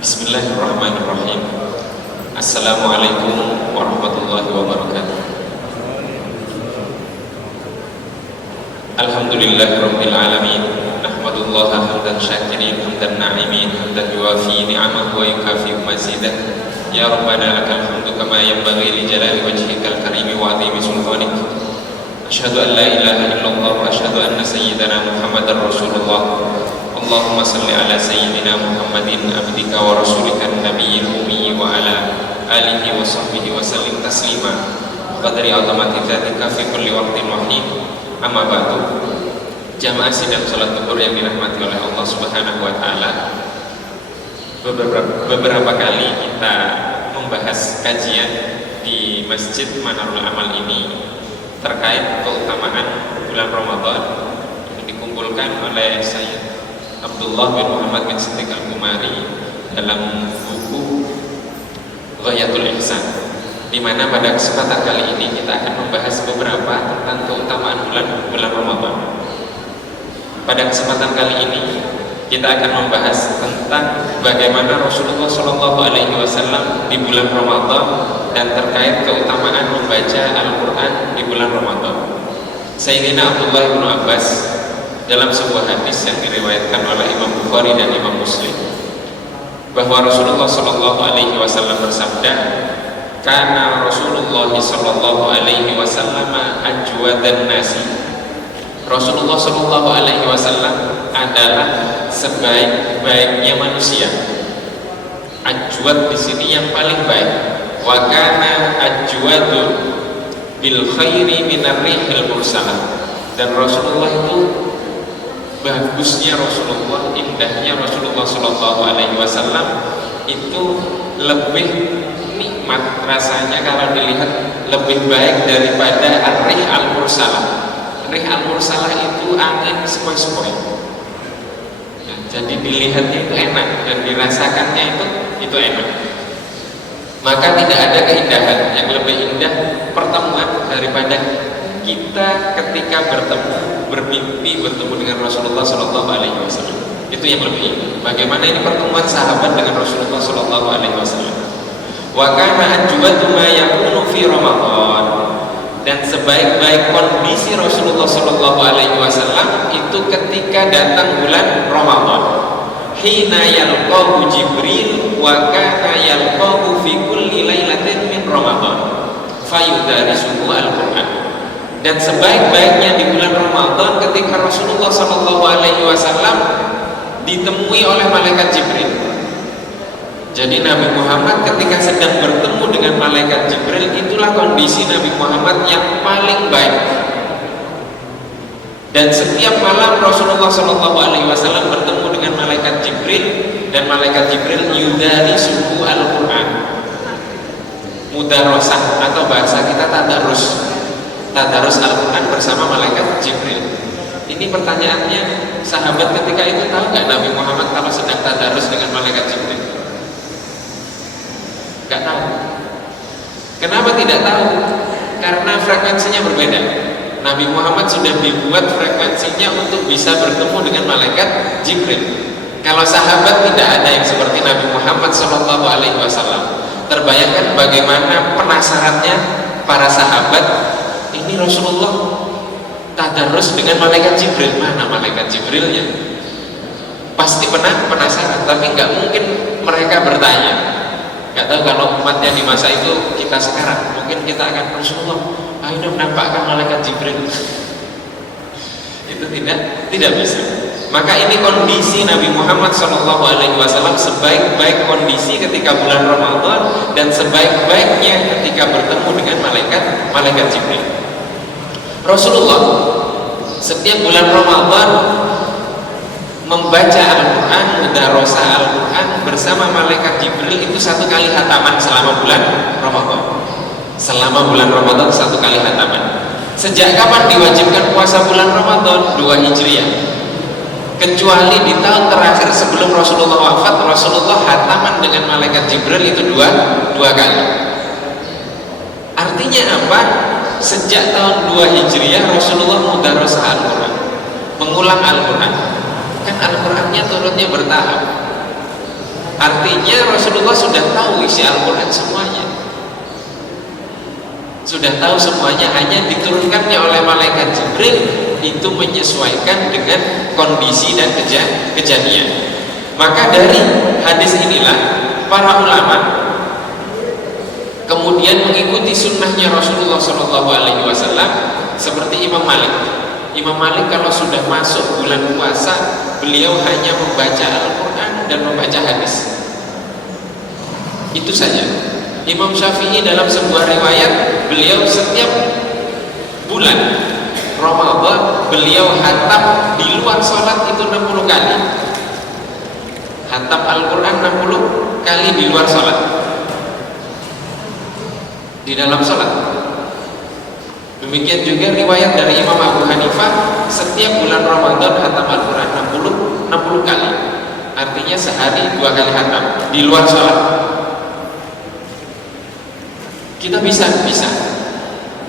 Bismillahirrahmanirrahim. Assalamualaikum warahmatullahi wabarakatuh. Alhamdulillahirabbil alamin. Nahmadullaha hamdan syakirin hamdan na'imin hamdan yuwafi ni'amahu wa yukafi mazidah. Ya Rabbana lakal hamdu kama yanbaghi li jalali wajhikal karimi wa 'azimi sultanik. Asyhadu an la ilaha illallah wa asyhadu anna sayyidana Muhammadar Rasulullah. Allahumma salli ala sayyidina Muhammadin abdika wa rasulika nabiyil ummi wa ala alihi wa sahbihi wa sallim taslima qadri azamati dzatika fi kulli waqtin wa hin. Amma ba'du. Jamaah sidang salat zuhur yang dirahmati oleh Allah Subhanahu wa taala, beberapa kali kita membahas kajian di Masjid Manarul Amal ini terkait keutamaan bulan Ramadan yang dikumpulkan oleh Sayyid Abdullah bin Muhammad bin Siddiq Al-Qumari dalam buku Ghayatul Ihsan, di mana pada kesempatan kali ini kita akan membahas beberapa tentang keutamaan bulan Ramadan. Pada kesempatan kali ini kita akan membahas tentang bagaimana Rasulullah SAW di bulan Ramadan dan terkait keutamaan membaca Al-Quran di bulan Ramadan. Sayyidina Abdullah bin Abbas dalam sebuah hadis yang diriwayatkan oleh Imam Bukhari dan Imam Muslim, bahwa Rasulullah SAW bersabda, "Kana Rasulullah SAW ajwadan nasi." Rasulullah SAW adalah sebaik-baiknya manusia. Ajwad di sini yang paling baik. Wa kana ajwadu bil khairi minar rihil mursalah. Dan Rasulullah itu, bagusnya Rasulullah, indahnya Rasulullah SAW itu lebih nikmat rasanya kalau dilihat, lebih baik daripada ar-rih al-mursalah. Rih al-mursalah itu angin sepoi-sepoi. Nah, jadi dilihatnya itu enak dan dirasakannya itu enak. Maka tidak ada keindahan yang lebih indah pertemuan daripada kita ketika bermimpi bertemu dengan Rasulullah SAW. Itu yang lebih indah. Bagaimana ini pertemuan sahabat dengan Rasulullah SAW. Wa kana ajwadu ma yakunu fi Ramadan. Dan sebaik-baik kondisi Rasulullah SAW itu ketika datang bulan Ramadan. Hina yalqahu Jibril wa kana yalqahu fi kulli lailatin min Ramadan fayudarisuhu al-Quran. Dan sebaik-baiknya di bulan Ramadan ketika Rasulullah SAW ditemui oleh malaikat Jibril. Jadi Nabi Muhammad ketika sedang bertemu dengan malaikat Jibril, itulah kondisi Nabi Muhammad yang paling baik. Dan setiap malam Rasulullah SAW bertemu dengan malaikat Jibril, dan malaikat Jibril yudari suku Al-Quran, mudarosah atau bahasa kita tadarus Al-Quran bersama malaikat Jibril. Ini pertanyaannya, sahabat ketika itu tahu nggak Nabi Muhammad kalau sedang tadarus dengan malaikat Jibril? Nggak tahu. Kenapa tidak tahu? Karena frekuensinya berbeda. Nabi Muhammad sudah dibuat frekuensinya untuk bisa bertemu dengan malaikat Jibril. Kalau sahabat tidak ada yang seperti Nabi Muhammad SAW. Terbayangkan bagaimana penasarannya para sahabat. Ini Rasulullah tadarus dengan malaikat Jibril. Mana malaikat Jibrilnya? Pasti penasaran, tapi nggak mungkin mereka bertanya. Nggak tahu kalau umatnya di masa itu kita sekarang, mungkin kita akan, Rasulullah, ayo dong nampakkan malaikat Jibril. Itu tidak bisa. Maka ini kondisi Nabi Muhammad SAW, sebaik-baik kondisi ketika bulan Ramadan dan sebaik-baiknya ketika bertemu dengan malaikat Jibril. Rasulullah setiap bulan Ramadan membaca Al-Quran, mudarosah Al-Quran bersama malaikat Jibril itu 1 kali khataman selama bulan Ramadan. Selama bulan Ramadan 1 kali khataman. Sejak kapan diwajibkan puasa bulan Ramadan? 2 Hijriah. Kecuali di tahun terakhir sebelum Rasulullah wafat, Rasulullah khataman dengan malaikat Jibril itu dua kali. Artinya apa? Sejak tahun 2 Hijriah Rasulullah mudarosah Al-Quran, mengulang Al-Quran. Kan Al-Qurannya turunnya bertahap. Artinya Rasulullah sudah tahu isi Al-Quran semuanya, sudah tahu semuanya, hanya diturunkannya oleh malaikat Jibril itu menyesuaikan dengan kondisi dan kejadian. Maka dari hadis inilah para ulama kemudian mengikuti sunnahnya Rasulullah SAW, seperti Imam Malik. Imam Malik kalau sudah masuk bulan puasa, beliau hanya membaca Al-Quran dan membaca hadis, itu saja. Imam Syafi'i dalam sebuah riwayat, beliau setiap bulan Ramadan beliau hatam di luar sholat itu 60 kali, hatam Al-Quran 60 kali di luar sholat. Di dalam sholat demikian juga riwayat dari Imam Abu Hanifah, setiap bulan Ramadan hatam Al-Quran 60 kali, artinya sehari 2 kali hatam di luar sholat. Kita bisa,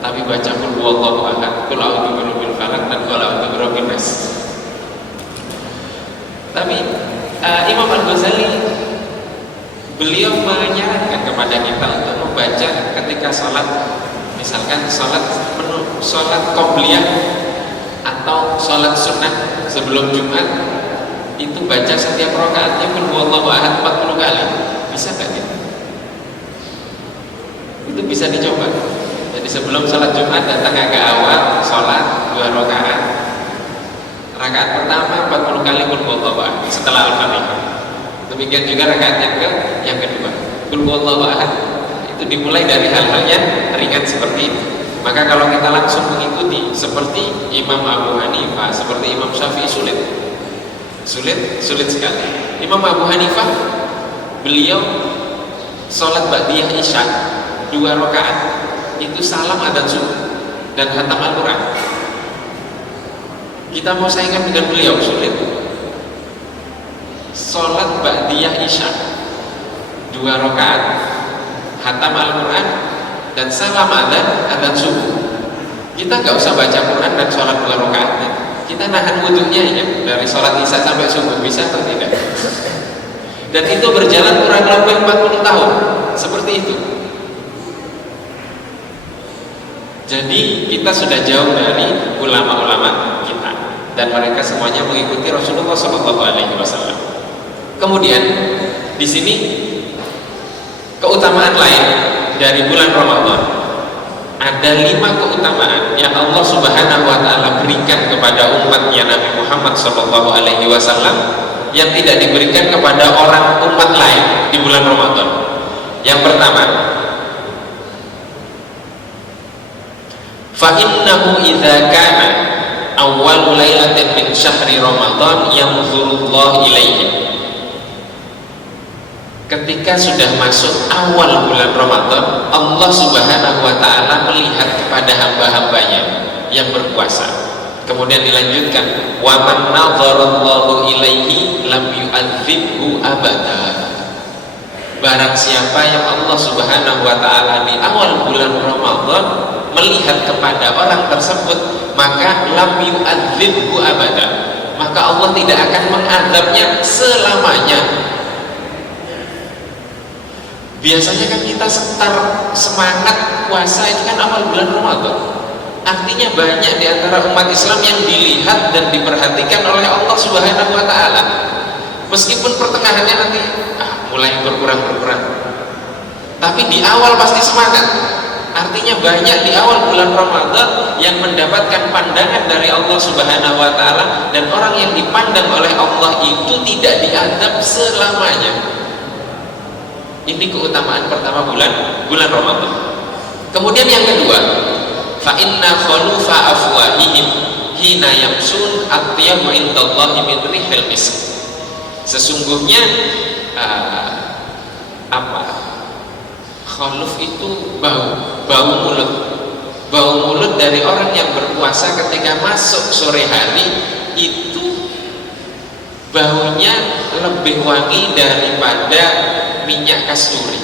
tapi baca qul huwallahu ahad, qul a'udzu birabbil falaq, dan qul a'udzu birabbin nas. Tapi Imam Al-Ghazali beliau menyarankan kepada kita untuk membaca ketika sholat, misalkan sholat qobliyah atau sholat sunnah sebelum Jumat, itu baca setiap rakaatnya qul huwallahu ahad 40 kali. Bisa nggak gitu? Itu bisa dicoba. Jadi sebelum sholat Jumat datang agak awal, sholat 2 rakaat. Rakaat pertama 40 kali qul huwallahu ahad setelah Al-Fatihah. Demikian juga rakaat yang kedua qul huwallahu ahad. Itu dimulai dari hal-hal yang ringan seperti itu. Maka kalau kita langsung mengikuti seperti Imam Abu Hanifah, seperti Imam Syafi'i, sulit sekali. Imam Abu Hanifah beliau sholat ba'diyah isya 2 rakaat, itu salam adzan subuh dan khatam Al-Quran. Kita mau saingan dengan beliau, sulit. Sholat ba'diyah isya 2 rakaat, khatam Al-Quran dan salam adzan subuh. Kita nggak usah baca Quran dan sholat 2 rakaat, kita nahan wudunya ya, dari sholat isya sampai subuh, bisa atau tidak? Dan itu berjalan kurang lebih 40 tahun seperti itu. Jadi kita sudah jauh dari ulama-ulama kita, dan mereka semuanya mengikuti Rasulullah SAW. Kemudian di sini keutamaan lain dari bulan Ramadan, ada 5 keutamaan yang Allah Subhanahu wa Ta'ala berikan kepada umatnya Nabi Muhammad SAW yang tidak diberikan kepada orang umat lain di bulan Ramadan. Yang pertama, fa innahu idza kana awwal lailatin min syahri Ramadan yanzurullah ilaihi. Ketika sudah masuk awal bulan Ramadan, Allah Subhanahu wa Ta'ala melihat kepada hamba-hambanya yang berpuasa. Kemudian dilanjutkan, wa man nadharallahu ilaihi lam yu'adzibhu abada. Barang siapa yang Allah Subhanahu wa Ta'ala di awal bulan Ramadan melihat kepada orang tersebut, maka lam yu'adzibhu abada, maka Allah tidak akan mengadabnya selamanya. Biasanya kan kita semangat puasa itu kan awal bulan Ramadan, artinya banyak di antara umat Islam yang dilihat dan diperhatikan oleh Allah Subhanahu wa Ta'ala. Meskipun pertengahannya nanti mulai berkurang, tapi di awal pasti semangat. Artinya banyak di awal bulan Ramadan yang mendapatkan pandangan dari Allah Subhanahu wa Ta'ala, dan orang yang dipandang oleh Allah itu tidak diadab selamanya. Ini keutamaan pertama bulan Ramadan. Kemudian yang kedua, fa inna khalufa afwahihim hina yamsun atyabu indallahi min rihil misk. Sesungguhnya khaluf itu bau mulut dari orang yang berpuasa ketika masuk sore hari itu baunya lebih wangi daripada minyak kasturi.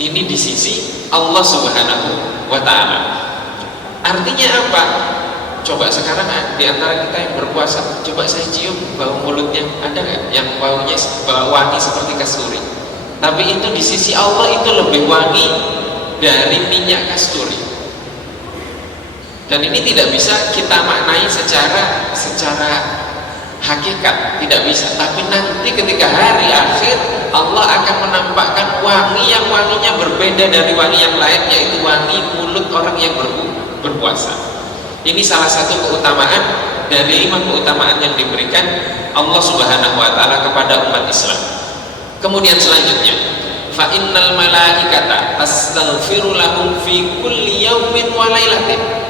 Ini di sisi Allah Subhanahu wa Ta'ala. Artinya apa? Coba sekarang di antara kita yang berpuasa, coba saya cium bau mulutnya, ada nggak yang baunya wangi seperti kasturi? Tapi itu di sisi Allah itu lebih wangi dari minyak kasturi. Dan ini tidak bisa kita maknai secara hakikat, tidak bisa. Tapi nanti ketika hari akhir Allah akan menampakkan wangi yang wanginya berbeda dari wangi yang lain, yaitu wangi mulut orang yang berpuasa. Ini salah satu keutamaan dari 5 keutamaan yang diberikan Allah Subhanahu wa taala kepada umat Islam. Kemudian selanjutnya, fa innal malaikata tastaghfiru lahum fi kulli yaumin wa lailatin.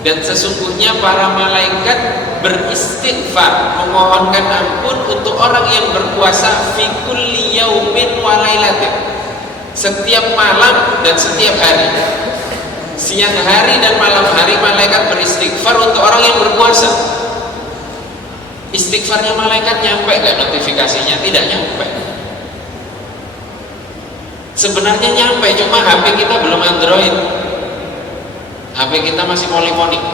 Dan sesungguhnya para malaikat beristighfar, memohonkan ampun untuk orang yang berpuasa fi kulli yaumin wa lailatin, setiap malam dan setiap hari. Siang hari dan malam hari malaikat beristighfar untuk orang yang berpuasa. Istighfarnya malaikat nyampe gak notifikasinya? Tidak nyampe. Sebenarnya nyampe, cuma HP kita belum Android, HP kita masih polyphonic.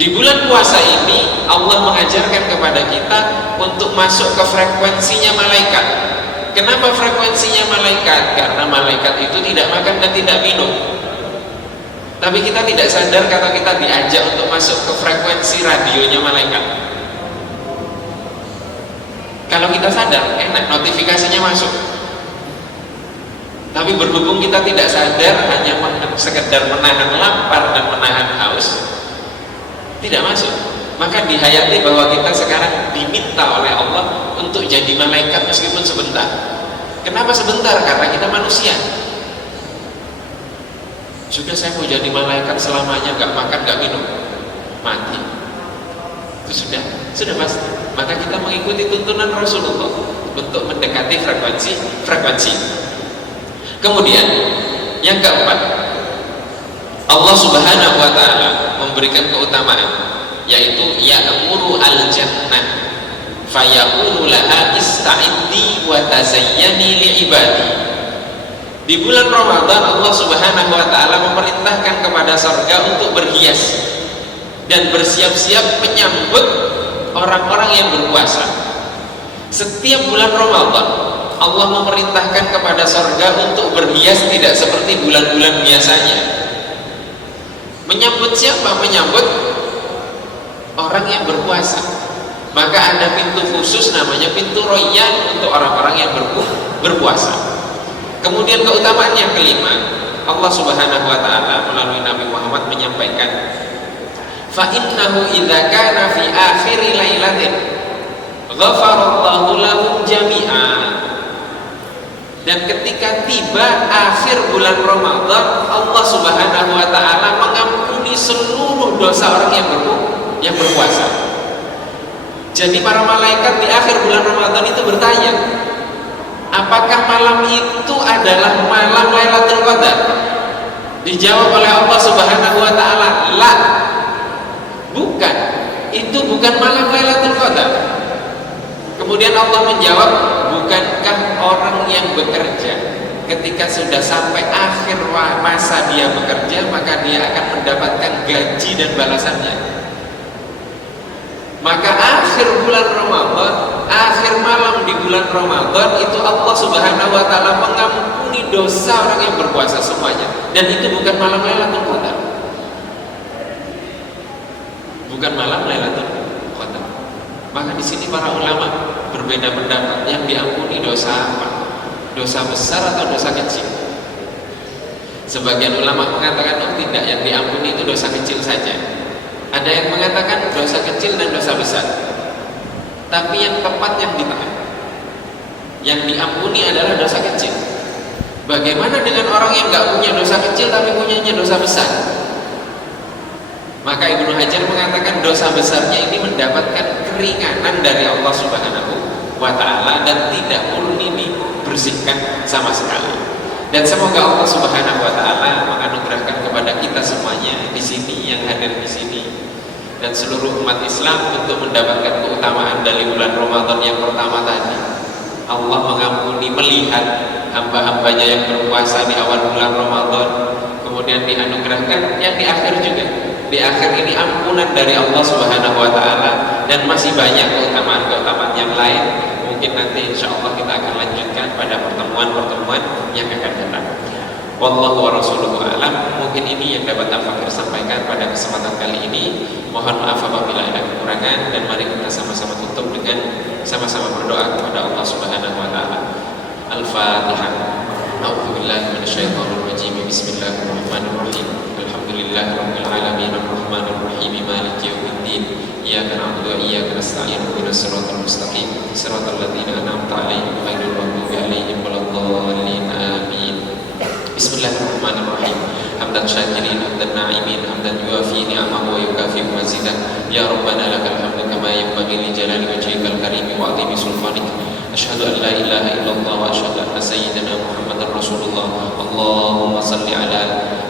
Di bulan puasa ini Allah mengajarkan kepada kita untuk masuk ke frekuensinya malaikat. Kenapa frekuensinya malaikat? Karena malaikat itu tidak makan dan tidak minum. Tapi kita tidak sadar kalau kita diajak untuk masuk ke frekuensi radionya malaikat. Kalau kita sadar, enak, notifikasinya masuk. Tapi berhubung kita tidak sadar, hanya sekedar menahan lapar dan menahan haus, tidak masuk. Maka dihayati bahwa kita sekarang diminta oleh Allah untuk jadi malaikat meskipun sebentar. Kenapa sebentar? Karena kita manusia. Sudah saya mau jadi malaikat selamanya, gak makan, gak minum, mati. Itu sudah pasti. Maka kita mengikuti tuntunan Rasulullah untuk mendekati frekuensi. Kemudian yang keempat, Allah Subhanahu wa taala memberikan keutamaan, yaitu ya'muru al-jannah fayaqulu laha ista'iddi wa tazayyani li'ibadi. Di bulan Ramadan Allah Subhanahu wa taala memerintahkan kepada surga untuk berhias dan bersiap-siap menyambut orang-orang yang berpuasa. Setiap bulan Ramadan Allah memerintahkan kepada surga untuk berhias, tidak seperti bulan-bulan biasanya. Menyambut siapa? Menyambut orang yang berpuasa. Maka ada pintu khusus namanya pintu Royyan untuk orang-orang yang berpuasa. Kemudian keutamaan yang kelima, Allah Subhanahu wa taala melalui Nabi Muhammad menyampaikan, fa innahu idza kana fi akhir lailatin ghafarallahu lahum jami'a. Dan ketika tiba akhir bulan Ramadan, Allah Subhanahu wa taala mengampuni seluruh dosa orang yang berpuasa. Jadi para malaikat di akhir bulan Ramadan itu bertanya, apakah malam itu adalah malam Lailatul Qadar? Dijawab oleh Allah Subhanahu wa taala, la, bukan, itu bukan malam Lailatul Qadar. Kemudian Allah menjawab, bukankah orang yang bekerja ketika sudah sampai akhir masa dia bekerja, maka dia akan mendapatkan gaji dan balasannya? Maka akhir bulan Ramadan, akhir malam di bulan Ramadan itu Allah Subhanahu wa taala mengampuni dosa orang yang berpuasa semuanya. Dan itu bukan malam Lailatul Qadar. Bukan malam Lailatul Qadar. Maka di sini para ulama berbeda pendapat, yang diampuni dosa apa? Dosa besar atau dosa kecil? Sebagian ulama mengatakan, oh tidak, yang diampuni itu dosa kecil saja. Ada yang mengatakan dosa kecil dan dosa besar. Tapi yang tepat yang di tengah, yang diampuni adalah dosa kecil. Bagaimana dengan orang yang gak punya dosa kecil tapi punyanya dosa besar? Maka Ibnu Hajar mengatakan dosa besarnya ini mendapatkan keringanan dari Allah Subhanahu wa taala dan tidak murni dibersihkan sama sekali. Dan semoga Allah Subhanahu wa taala menganugerahkan kepada kita semuanya di sini, yang hadir di sini, dan seluruh umat Islam untuk mendapatkan keutamaan dari bulan Ramadan yang pertama tadi. Allah mengampuni, melihat hamba-hambanya yang berpuasa di awal bulan Ramadan, kemudian dianugerahkan yang di akhir juga, di akhir ini ampunan dari Allah Subhanahu wa taala, dan masih banyak keutamaan-keutamaan yang lain. Mungkin nanti insya Allah kita akan lanjutkan pada pertemuan-pertemuan yang akan datang. Wallahu wa rasuluhu a'lam. Mungkin ini yang dapat Al-Fakir sampaikan pada kesempatan kali ini. Mohon maaf apabila ada kekurangan, dan mari kita sama-sama tutup dengan sama-sama berdoa kepada Allah Subhanahu wa taala. Al-Fatihah. A'udzubillahi minasyaitonir rajim. Bismillahirrahmanirrahim. Alhamdulillahirabbil alamin arrahmanir rahim maliki yaumiddin. Iyyaka na'budu wa iyyaka nasta'in ihdinas siratal mustaqim siratal ladzina an'amta 'alaihim ghairil maghdubi 'alaihim waladdallin. Amin. Bismillahirrahmanirrahim. Hamdan syakirin, hamdan na'imin, hamdan yuafi ni'amahu wa yukafi mazidah. Ya Rabbana lakal hamdu kama yanbaghi li jalali wajhikal karim wa 'azimi sultanik. Asyhadu an la ilaha illallah wa asyhadu anna sayyidana Muhammadar Rasulullah. Allahumma salli ala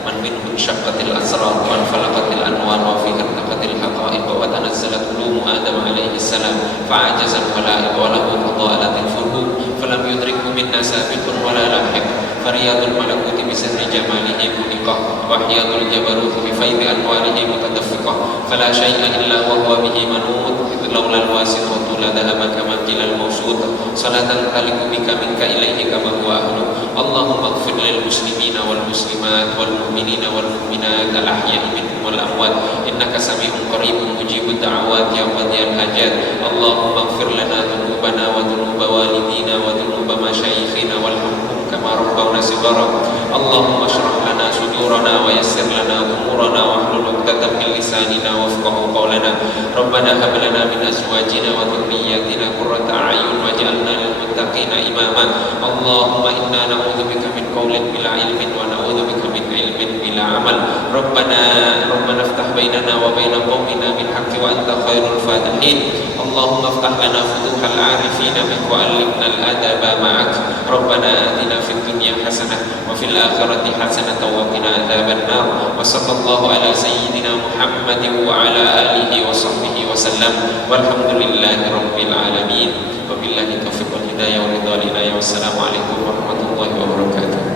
man minhu syaqqatil asrar wa falaqatil anwar wa fi irtaqatil haqa'iq wa tanazzalat ulumu Adam alaihi salam fa'ajazal khalaiq wa lahu qada'alatil furhum falam yudrikhu minna sabiqun wa la lahiq. Fariyadul malakuti bisahri jamalihi muniqah wa hiyadul jabaruti bifaidi anwarihi mutadaffiqah fala syai'a illa wa huwa bihi manut idlaulal wasitatu la dhahaba kama qilal mawsud salatan taliku bika minka ilaihi kama huwa ahlu. Allahumma ighfir lil muslimina wal muslimat wal mu'minina wal mu'minat al ahya'i minhum wal amwat innaka sami'un qaribun mujibud da'awat ya qadiyal hajat. Allahumma ighfir lana dhunubana wa dhunuba walidina wa dhunuba masyayikhina walhamhum kama rabbawna sighara. Allahumma shrah lana sudurana wa yassir lana umurana wa hlul 'uqdatam min lisanina wafqahu qawlana. Rabbana hab lana min azwajina wa dhurriyyatina qurrata a'yun waj'alna lil muttaqina imama. Allahumma inna na'udzubika min qawlin bila ilmin wa na'udzubika min ilmin bila amal. Rabbana iftah bainana wa baina qaumina bil haqqi wa anta khairul fatihin. Allahumma iftah lana futuhal 'arifina bika wa 'allimna al-adaba ma'ak. Rabbana atina fid dunya hasanah wa fil akhirati hasanah wa qina adzaban nar. Wa sallallahu ala sayyidina Muhammadin wa ala alihi wa sahbihi wa sallam. Walhamdulillahi rabbil alamin. Wabillahi taufiq wal hidayah wa ridha lillah. Wassalamu alaikum warahmatullahi wabarakatuh.